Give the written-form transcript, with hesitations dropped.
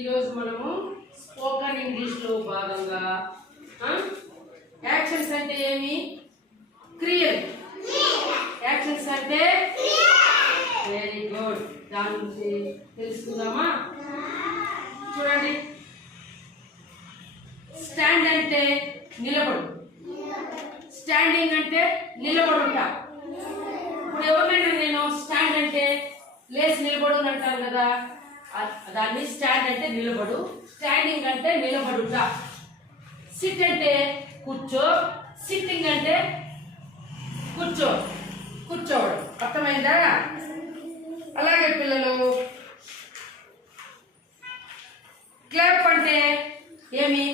ఈరోజు మనము స్పోకన్ ఇంగ్లీష్లో భాగంగా యాక్షన్స్ అంటే ఏమి, క్రియలు. యాక్షన్స్ అంటే వెరీ గుడ్. దాని గురించి తెలుసుకుందామా? చూడండి, స్టాండ్ అంటే నిలబడు, స్టాండింగ్ అంటే నిలబడుట. ఇప్పుడు ఎవరినైనా నేను స్టాండ్ అంటే లేచి నిలబడు అంటాను కదా, దాన్ని స్టాండ్ అంటే నిలబడు, స్టాండింగ్ అంటే నిలబడుట. సిట్ అంటే కూర్చో, సిట్టింగ్ అంటే కూర్చోవడం. అర్థమైందా? అలాగే పిల్లలు, క్లాప్ అంటే ఏమి,